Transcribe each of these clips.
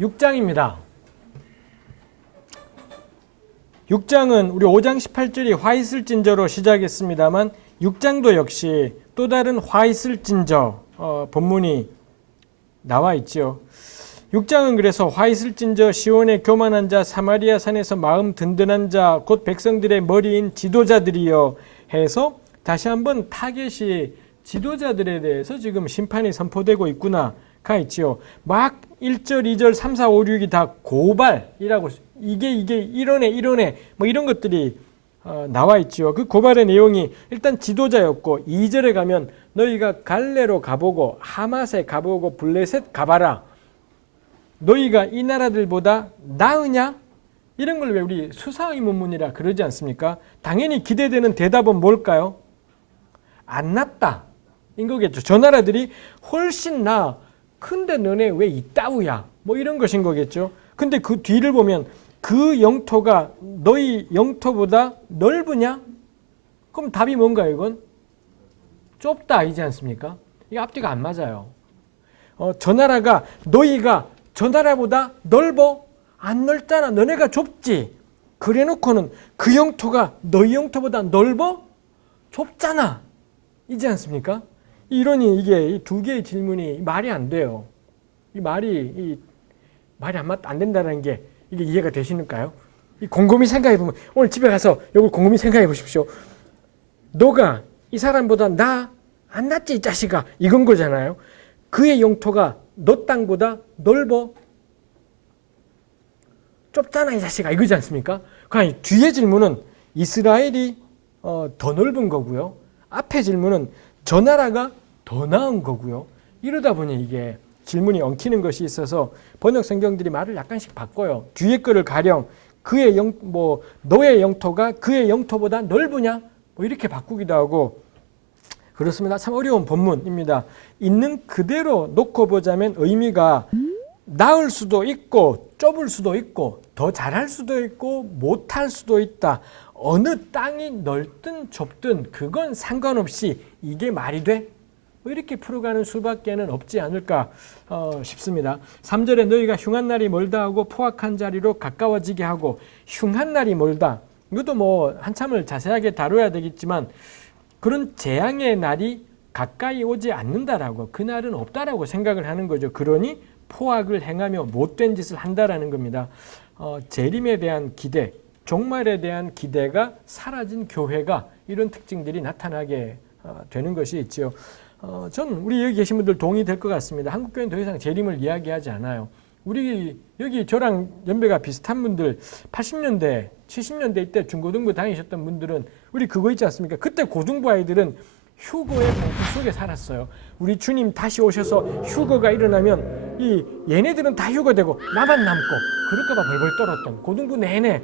6장입니다. 6장은 우리 5장 18절이 화 있을진저로 시작했습니다만 6장도 역시 또 다른 화 있을진저 본문이 나와 있죠. 6장은 그래서 화 있을진저 시온의 교만한 자 사마리아 산에서 마음 든든한 자 곧 백성들의 머리인 지도자들이여 해서 다시 한번 타겟이 지도자들에 대해서 지금 심판이 선포되고 있구나가 있지요. 막 1절, 2절, 3, 4, 5, 6이 다 고발이라고 이게 이러네 뭐 이런 것들이 나와 있지요. 그 고발의 내용이 일단 지도자였고 2절에 가면 너희가 갈레로 가보고 하맛에 가보고 블레셋 가봐라. 너희가 이 나라들보다 나으냐? 이런 걸 왜 우리 수사의문문이라 그러지 않습니까? 당연히 기대되는 대답은 뭘까요? 안 낫다 인 거겠죠. 저 나라들이 훨씬 나아. 근데 너네 왜 이따우야? 뭐 이런 것인 거겠죠. 근데 그 뒤를 보면 그 영토가 너희 영토보다 넓으냐? 그럼 답이 뭔가요? 이건 좁다 이지 않습니까? 이게 앞뒤가 안 맞아요. 저 나라가 너희가 저 나라보다 넓어? 안 넓잖아. 너네가 좁지. 그래 놓고는 그 영토가 너희 영토보다 넓어? 좁잖아. 이지 않습니까? 이러니 이게 이 두 개의 질문이 말이 안 돼요. 이 말이 안 된다는 게 이게 이해가 되시는가요? 이 곰곰이 생각해 보면 오늘 집에 가서 이걸 곰곰이 생각해 보십시오. 너가 이 사람보다 나 안 낫지 이 자식아 이건 거잖아요. 그의 영토가 너 땅보다 넓어? 좁잖아 이 자식아 이거지 않습니까? 그러니까 뒤에 질문은 이스라엘이 더 넓은 거고요. 앞에 질문은 저 나라가 더 나은 거고요. 이러다 보니 이게 질문이 엉키는 것이 있어서 번역 성경들이 말을 약간씩 바꿔요. 뒤에 거를 가령 그의 너의 영토가 그의 영토보다 넓으냐? 뭐 이렇게 바꾸기도 하고 그렇습니다. 참 어려운 본문입니다. 있는 그대로 놓고 보자면 의미가 나을 수도 있고 좁을 수도 있고 더 잘할 수도 있고 못할 수도 있다. 어느 땅이 넓든 좁든 그건 상관없이 이게 말이 돼? 뭐 이렇게 풀어가는 수밖에는 없지 않을까 싶습니다. 3절에 너희가 흉한 날이 멀다 하고 포악한 자리로 가까워지게 하고 흉한 날이 멀다. 이것도 뭐 한참을 자세하게 다뤄야 되겠지만 그런 재앙의 날이 가까이 오지 않는다라고 그날은 없다라고 생각을 하는 거죠. 그러니 포악을 행하며 못된 짓을 한다라는 겁니다. 재림에 대한 기대, 종말에 대한 기대가 사라진 교회가 이런 특징들이 나타나게 되는 것이 있지요. 저는 우리 여기 계신 분들 동의될 것 같습니다. 한국교회는 더 이상 재림을 이야기하지 않아요. 우리 여기 저랑 연배가 비슷한 분들 80년대, 70년대 이때 중고등부 다니셨던 분들은 우리 그거 있지 않습니까? 그때 고등부 아이들은 휴거의 공기 속에 살았어요. 우리 주님 다시 오셔서 휴거가 일어나면 얘네들은 다 휴거되고 나만 남고 그럴까 봐 벌벌 떨었던 고등부 내내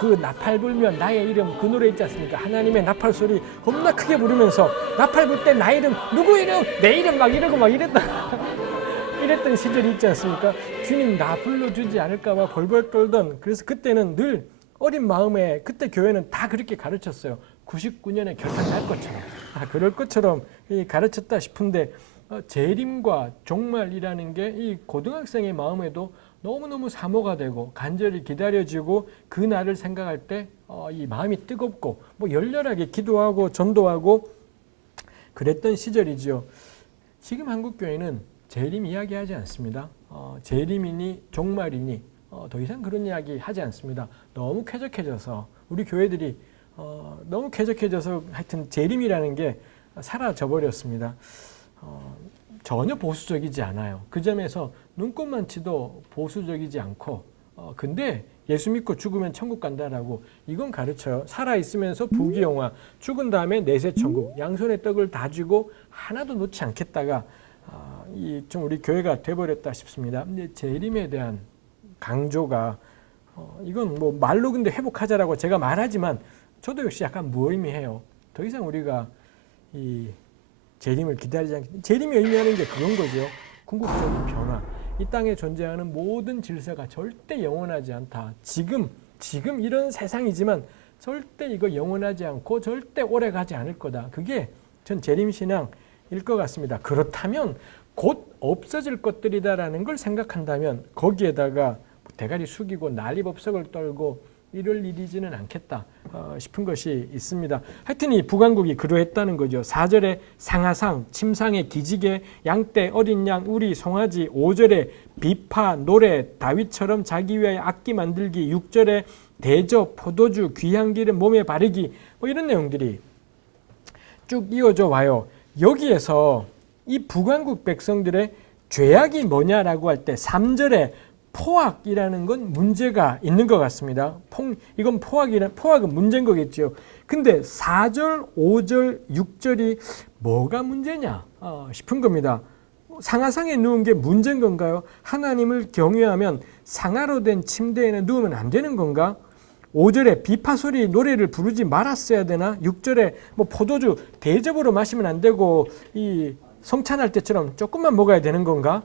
그 나팔 불면 나의 이름 그 노래 있지 않습니까? 하나님의 나팔 소리 겁나 크게 부르면서 나팔 불 때 나의 이름 누구 이름 내 이름 막 이러고 막 이랬던 시절이 있지 않습니까? 주님 나 불러주지 않을까 봐 벌벌 떨던 그래서 그때는 늘 어린 마음에 그때 교회는 다 그렇게 가르쳤어요. 99년에 결판 날 것처럼 그럴 것처럼 가르쳤다 싶은데 재림과 종말이라는 게 이 고등학생의 마음에도 너무너무 사모가 되고 간절히 기다려지고 그 날을 생각할 때 이 마음이 뜨겁고 뭐 열렬하게 기도하고 전도하고 그랬던 시절이죠. 지금 한국교회는 재림 이야기하지 않습니다. 재림이니 종말이니 더 이상 그런 이야기 하지 않습니다. 너무 쾌적해져서 우리 교회들이 너무 쾌적해져서 하여튼 재림이라는 게 사라져 버렸습니다. 전혀 보수적이지 않아요. 그 점에서 눈꼽만 치도 보수적이지 않고 근데 예수 믿고 죽으면 천국 간다라고 이건 가르쳐요. 살아있으면서 부귀영화 죽은 다음에 내세천국 양손에 떡을 다 쥐고 하나도 놓지 않겠다가 좀 우리 교회가 돼버렸다 싶습니다. 근데 재림에 대한 강조가 이건 뭐 말로 근데 회복하자라고 제가 말하지만 저도 역시 약간 무의미해요. 더 이상 우리가 이 재림을 기다리지 않기 재림이 의미하는 게 그런 거죠. 궁극적인 변화. 이 땅에 존재하는 모든 질서가 절대 영원하지 않다. 지금 이런 세상이지만 절대 이거 영원하지 않고 절대 오래 가지 않을 거다. 그게 전 재림신앙일 것 같습니다. 그렇다면 곧 없어질 것들이다라는 걸 생각한다면 거기에다가 대가리 숙이고 난리법석을 떨고 이럴 일이지는 않겠다 싶은 것이 있습니다. 하여튼 이 북왕국이 그러했다는 거죠. 4절에 상하상, 침상에 기지개, 양떼, 어린 양, 우리, 송아지. 5절에 비파, 노래, 다윗처럼 자기 위하여 악기 만들기. 6절에 대접, 포도주, 귀한 기름 몸에 바르기. 뭐 이런 내용들이 쭉 이어져 와요. 여기에서 이 북왕국 백성들의 죄악이 뭐냐라고 할 때 3절에 포악이라는 건 문제가 있는 것 같습니다. 이건 포악은 문제인 거겠죠. 근데 4절, 5절, 6절이 뭐가 문제냐 싶은 겁니다. 상하상에 누운 게 문제인 건가요? 하나님을 경외하면 상하로 된 침대에는 누우면 안 되는 건가? 5절에 비파소리 노래를 부르지 말았어야 되나? 6절에 뭐 포도주 대접으로 마시면 안 되고 이 성찬할 때처럼 조금만 먹어야 되는 건가?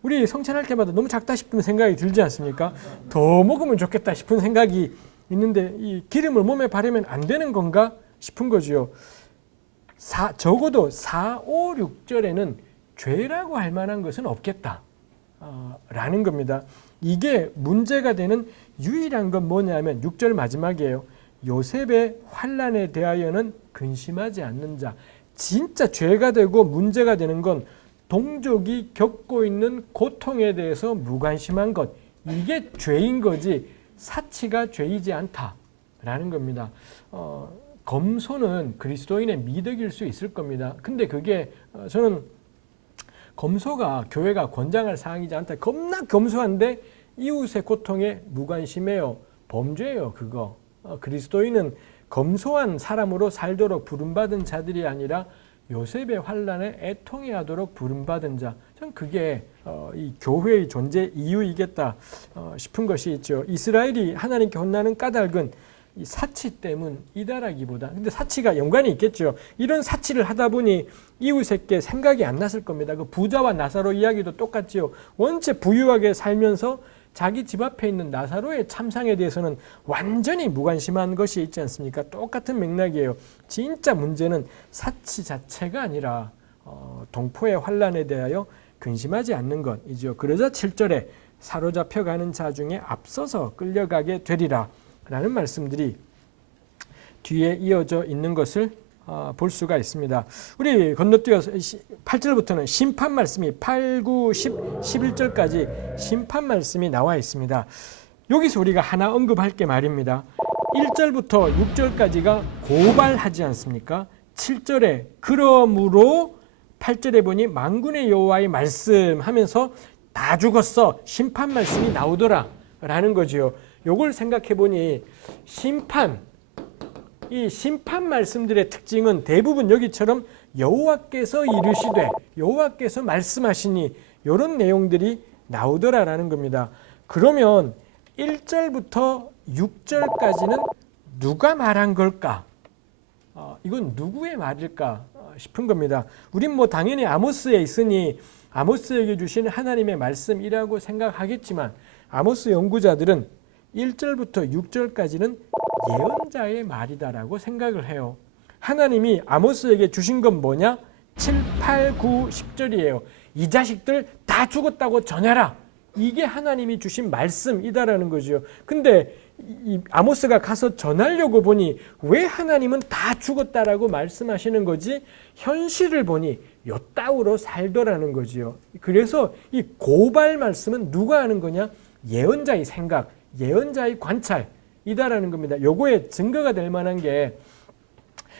우리 성찬할 때마다 너무 작다 싶은 생각이 들지 않습니까? 더 먹으면 좋겠다 싶은 생각이 있는데 이 기름을 몸에 바르면 안 되는 건가 싶은 거지요. 적어도 4, 5, 6절에는 죄라고 할 만한 것은 없겠다 라는 겁니다. 이게 문제가 되는 유일한 건 뭐냐면 6절 마지막이에요. 요셉의 환난에 대하여는 근심하지 않는 자. 진짜 죄가 되고 문제가 되는 건 동족이 겪고 있는 고통에 대해서 무관심한 것. 이게 죄인 거지 사치가 죄이지 않다라는 겁니다. 검소는 그리스도인의 미덕일 수 있을 겁니다. 근데 그게 저는 검소가 교회가 권장할 사항이지 않다. 겁나 검소한데 이웃의 고통에 무관심해요. 범죄예요, 그거. 그리스도인은 검소한 사람으로 살도록 부름받은 자들이 아니라 요셉의 환난에 애통해하도록 부름받은 자. 전 그게 이 교회의 존재 이유이겠다 싶은 것이 있죠. 이스라엘이 하나님께 혼나는 까닭은 이 사치 때문이다라기보다, 근데 사치가 연관이 있겠죠. 이런 사치를 하다 보니 이웃에게 생각이 안 났을 겁니다. 그 부자와 나사로 이야기도 똑같지요. 원체 부유하게 살면서 자기 집 앞에 있는 나사로의 참상에 대해서는 완전히 무관심한 것이 있지 않습니까? 똑같은 맥락이에요. 진짜 문제는 사치 자체가 아니라 동포의 환난에 대하여 근심하지 않는 것이죠. 그러자 7절에 사로잡혀가는 자 중에 앞서서 끌려가게 되리라 라는 말씀들이 뒤에 이어져 있는 것을 볼 수가 있습니다. 우리 건너뛰어서 8절부터는 심판 말씀이 8, 9, 10, 11절까지 심판 말씀이 나와 있습니다. 여기서 우리가 하나 언급할 게 말입니다. 1절부터 6절까지가 고발하지 않습니까? 7절에 그러므로 8절에 보니 만군의 여호와의 말씀하면서 다 죽었어. 심판 말씀이 나오더라 라는 거지요. 요걸 생각해 보니 이 심판 말씀들의 특징은 대부분 여기처럼 여호와께서 이르시되 여호와께서 말씀하시니 이런 내용들이 나오더라라는 겁니다. 그러면 1절부터 6절까지는 누가 말한 걸까? 이건 누구의 말일까 싶은 겁니다. 우린 뭐 당연히 아모스에 있으니 아모스에게 주신 하나님의 말씀이라고 생각하겠지만 아모스 연구자들은 1절부터 6절까지는 예언자의 말이다라고 생각을 해요. 하나님이 아모스에게 주신 건 뭐냐? 7, 8, 9, 10절이에요. 이 자식들 다 죽었다고 전해라. 이게 하나님이 주신 말씀이다라는 거죠. 근데 이 아모스가 가서 전하려고 보니 왜 하나님은 다 죽었다라고 말씀하시는 거지? 현실을 보니 요따우로 살더라는 거지요. 그래서 이 고발 말씀은 누가 하는 거냐? 예언자의 생각, 예언자의 관찰이다라는 겁니다. 요거에 증거가 될 만한 게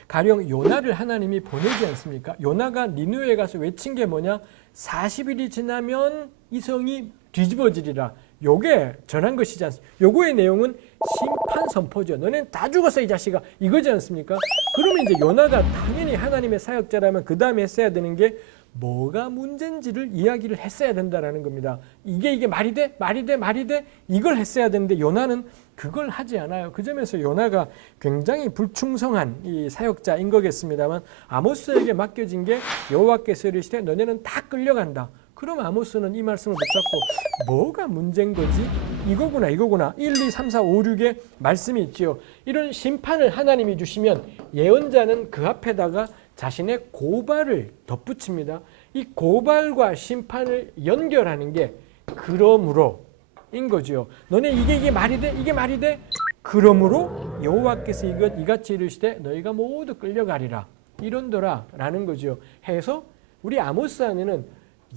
가령 요나를 하나님이 보내지 않습니까? 요나가 니느웨에 가서 외친 게 뭐냐? 40일이 지나면 이 성이 뒤집어지리라. 요게 전한 것이지 않습니까? 요거의 내용은 심판 선포죠. 너네는 다 죽었어 이 자식아. 이거지 않습니까? 그러면 이제 요나가 당연히 하나님의 사역자라면 그 다음에 했어야 되는 게 뭐가 문제인지를 이야기를 했어야 된다라는 겁니다. 이게 말이 돼? 말이 돼? 말이 돼? 이걸 했어야 되는데 요나는 그걸 하지 않아요. 그 점에서 요나가 굉장히 불충성한 이 사역자인 거겠습니다만 아모스에게 맡겨진 게 여호와께서 이르시되 너네는 다 끌려간다. 그럼 아모스는 이 말씀을 붙잡고 뭐가 문제인 거지? 이거구나 이거구나. 1, 2, 3, 4, 5, 6의 말씀이 있지요. 이런 심판을 하나님이 주시면 예언자는 그 앞에다가 자신의 고발을 덧붙입니다. 이 고발과 심판을 연결하는 게 그러므로인 거죠. 너네 이게 말이 돼? 이게 말이 돼? 그러므로 여호와께서 이같이 이르시되 너희가 모두 끌려가리라 이런더라라는 거죠. 해서 우리 아모스 안에는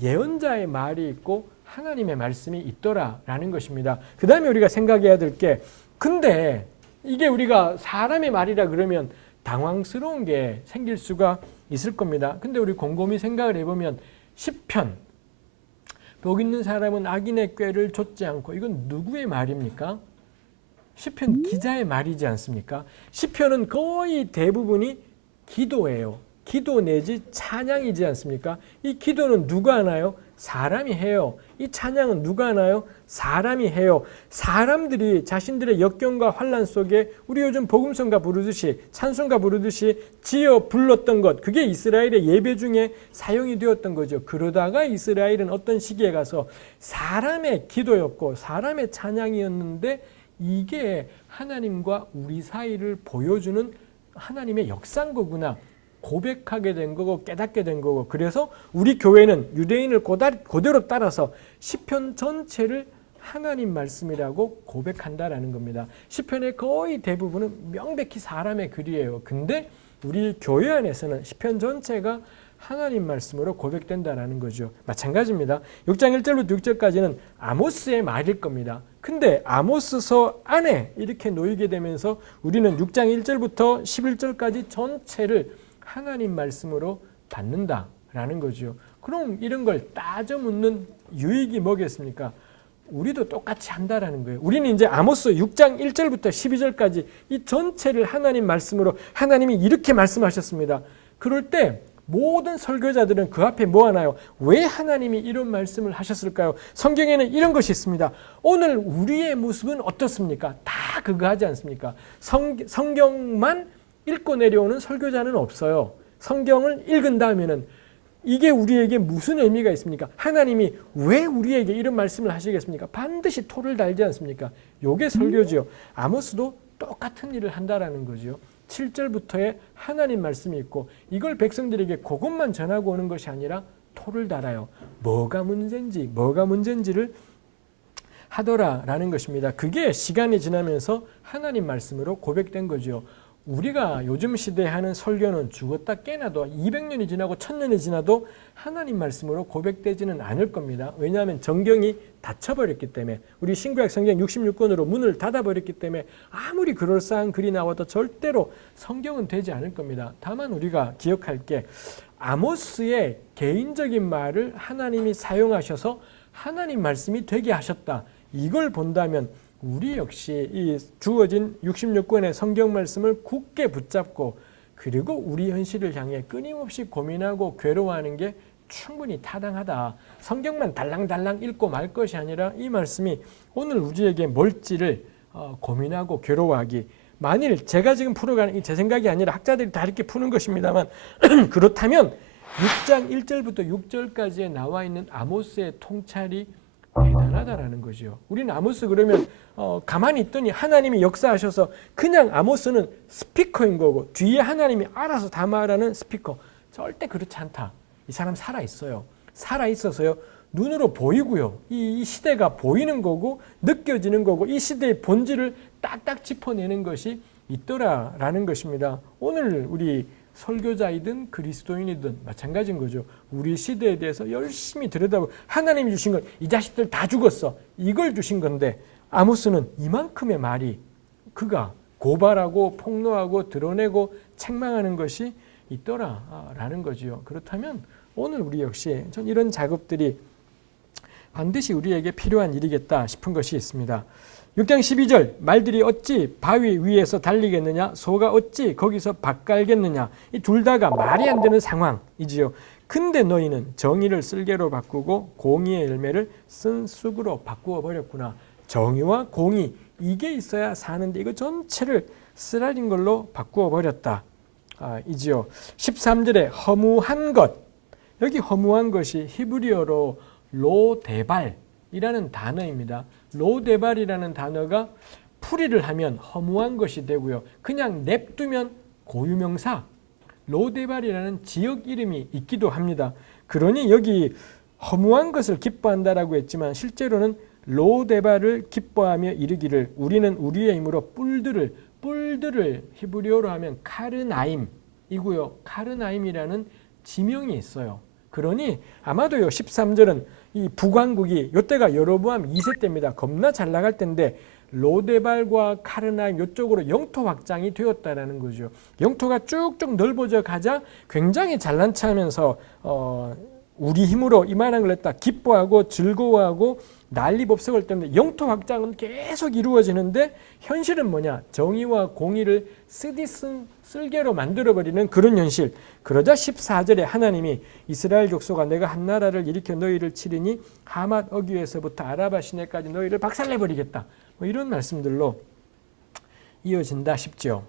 예언자의 말이 있고 하나님의 말씀이 있더라라는 것입니다. 그 다음에 우리가 생각해야 될 게, 근데 이게 우리가 사람의 말이라 그러면 당황스러운 게 생길 수가 있을 겁니다. 근데 우리 곰곰이 생각을 해보면 시편, 복 있는 사람은 악인의 꾀를 좇지 않고, 이건 누구의 말입니까? 시편 기자의 말이지 않습니까? 시편은 거의 대부분이 기도예요. 기도 내지 찬양이지 않습니까? 이 기도는 누가 하나요? 사람이 해요. 이 찬양은 누가 하나요? 사람이 해요. 사람들이 자신들의 역경과 환난 속에 우리 요즘 복음성가 부르듯이, 찬송가 부르듯이 지어 불렀던 것, 그게 이스라엘의 예배 중에 사용이 되었던 거죠. 그러다가 이스라엘은 어떤 시기에 가서 사람의 기도였고 사람의 찬양이었는데, 이게 하나님과 우리 사이를 보여주는 하나님의 역사인 거구나 고백하게 된 거고 깨닫게 된 거고, 그래서 우리 교회는 유대인을 그대로 따라서 시편 전체를 하나님 말씀이라고 고백한다라는 겁니다. 시편의 거의 대부분은 명백히 사람의 글이에요. 근데 우리 교회 안에서는 시편 전체가 하나님 말씀으로 고백된다라는 거죠. 마찬가지입니다. 6장 1절부터 6절까지는 아모스의 말일 겁니다. 근데 아모스서 안에 이렇게 놓이게 되면서 우리는 6장 1절부터 11절까지 전체를 하나님 말씀으로 받는다라는 거죠. 그럼 이런 걸 따져 묻는 유익이 뭐겠습니까? 우리도 똑같이 한다라는 거예요. 우리는 이제 아모스 6장 1절부터 12절까지 이 전체를 하나님 말씀으로, 하나님이 이렇게 말씀하셨습니다. 그럴 때 모든 설교자들은 그 앞에 뭐 하나요? 왜 하나님이 이런 말씀을 하셨을까요? 성경에는 이런 것이 있습니다. 오늘 우리의 모습은 어떻습니까? 다 그거 하지 않습니까? 성경만 읽고 내려오는 설교자는 없어요. 성경을 읽은 다음에는 이게 우리에게 무슨 의미가 있습니까? 하나님이 왜 우리에게 이런 말씀을 하시겠습니까? 반드시 토를 달지 않습니까? 요게 설교지요. 아모스도 똑같은 일을 한다라는 거죠. 7절부터의 하나님 말씀이 있고, 이걸 백성들에게 그것만 전하고 오는 것이 아니라 토를 달아요. 뭐가 문제인지를 하더라라는 것입니다. 그게 시간이 지나면서 하나님 말씀으로 고백된 거죠. 우리가 요즘 시대에 하는 설교는 죽었다 깨나도 200년이 지나고 1000년이 지나도 하나님 말씀으로 고백되지는 않을 겁니다. 왜냐하면 정경이 닫혀버렸기 때문에, 우리 신구약 성경 66권으로 문을 닫아버렸기 때문에 아무리 그럴싸한 글이 나와도 절대로 성경은 되지 않을 겁니다. 다만 우리가 기억할 게, 아모스의 개인적인 말을 하나님이 사용하셔서 하나님 말씀이 되게 하셨다, 이걸 본다면 우리 역시 이 주어진 66권의 성경 말씀을 굳게 붙잡고, 그리고 우리 현실을 향해 끊임없이 고민하고 괴로워하는 게 충분히 타당하다. 성경만 달랑달랑 읽고 말 것이 아니라 이 말씀이 오늘 우리에게 뭘지를 고민하고 괴로워하기. 만일 제가 지금 풀어가는 제 생각이 아니라 학자들이 다 이렇게 푸는 것입니다만 그렇다면 6장 1절부터 6절까지에 나와 있는 아모스의 통찰이 대단하다라는 거죠. 우리는 아모스 그러면 가만히 있더니 하나님이 역사하셔서 그냥 아모스는 스피커인 거고 뒤에 하나님이 알아서 다 말하는 스피커. 절대 그렇지 않다. 이 사람 살아있어요. 살아있어서요. 눈으로 보이고요. 이 시대가 보이는 거고 느껴지는 거고 이 시대의 본질을 딱딱 짚어내는 것이 있더라라는 것입니다. 오늘 우리 설교자이든 그리스도인이든 마찬가지인 거죠. 우리 시대에 대해서 열심히 들여다보고 하나님이 주신 건 이 자식들 다 죽었어. 이걸 주신 건데 아모스는 이만큼의 말이 그가 고발하고 폭로하고 드러내고 책망하는 것이 있더라라는 거죠. 그렇다면 오늘 우리 역시 전 이런 작업들이 반드시 우리에게 필요한 일이겠다 싶은 것이 있습니다. 6장 12절 말들이 어찌 바위 위에서 달리겠느냐 소가 어찌 거기서 밥 깔겠느냐 이 둘 다가 말이 안 되는 상황이지요. 근데 너희는 정의를 쓸개로 바꾸고 공의의 열매를 쓴 쑥으로 바꾸어 버렸구나. 정의와 공의 이게 있어야 사는데 이거 전체를 쓰라린 걸로 바꾸어 버렸다. 이지요. 13절에 허무한 것, 여기 허무한 것이 히브리어로 로데발이라는 단어입니다. 로데발이라는 단어가 풀이를 하면 허무한 것이 되고요. 그냥 냅두면 고유명사, 로데발이라는 지역 이름이 있기도 합니다. 그러니 여기 허무한 것을 기뻐한다라고 했지만 실제로는 로데발을 기뻐하며 이르기를 우리는 우리의 힘으로 뿔들을 히브리어로 하면 카르나임이고요. 카르나임이라는 지명이 있어요. 그러니 아마도요 13절은 이 북왕국이 이때가 여로보암 2세 때입니다. 겁나 잘 나갈 때인데 로데발과 카르나임 이쪽으로 영토 확장이 되었다라는 거죠. 영토가 쭉쭉 넓어져 가자 굉장히 잘난 체하면서 우리 힘으로 이만한 걸 했다 기뻐하고 즐거워하고 난리법석을 때문에 영토 확장은 계속 이루어지는데 현실은 뭐냐? 정의와 공의를 쓰디쓴 쓸개로 만들어버리는 그런 현실. 그러자 14절에 하나님이 이스라엘 족속아 내가 한 나라를 일으켜 너희를 치르니 하맛 어귀에서부터 아라바 시내까지 너희를 박살내버리겠다. 뭐 이런 말씀들로 이어진다 싶죠.